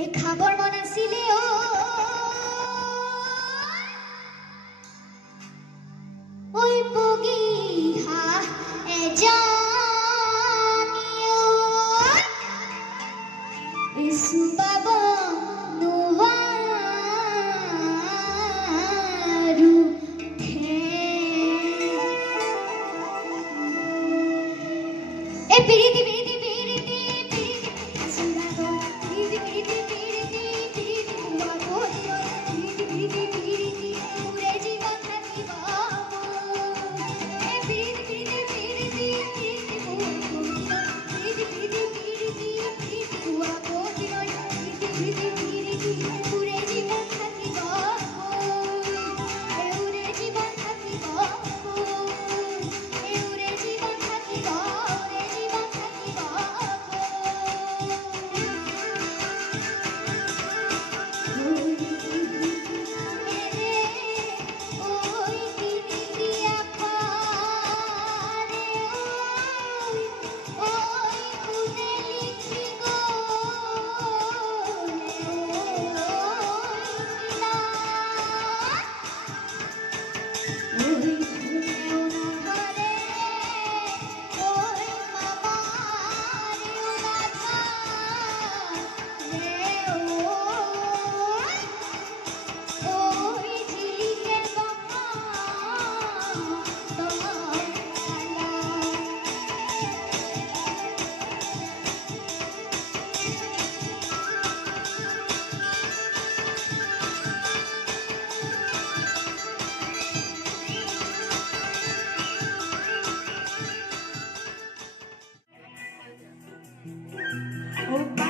এই খাবৰ মন আছিলে ওই বগি হা এজানিও ইসু বাবা নোয়ারু থে এ পিরিতি পিরিতি পিরিতি পিরিতি আসুরাগো পিরিতি পিরিতি পিরিতি পিরিতি বুয়াগো পিরিতি পিরিতি পিরিতি পুরে জীবন থাকিব এ পিরিতি পিরিতি পিরিতি পিরিতি বুয়াগো পিরিতি পিরিতি পিরিতি পিরিতি বুয়াগো পিরিতি পিরিতি পিরিতি পুরে জীবন থাকিব এউরে জীবন থাকিব এউরে জীবন থাকিব এউরে জীবন থাকিব ওই কিনিয়া পারে ওই কোনে লিখি গো ওই কোনেও না ধরে ওই মামারে রাধা রে ওই ঝিলিকের বাবা তোমার ও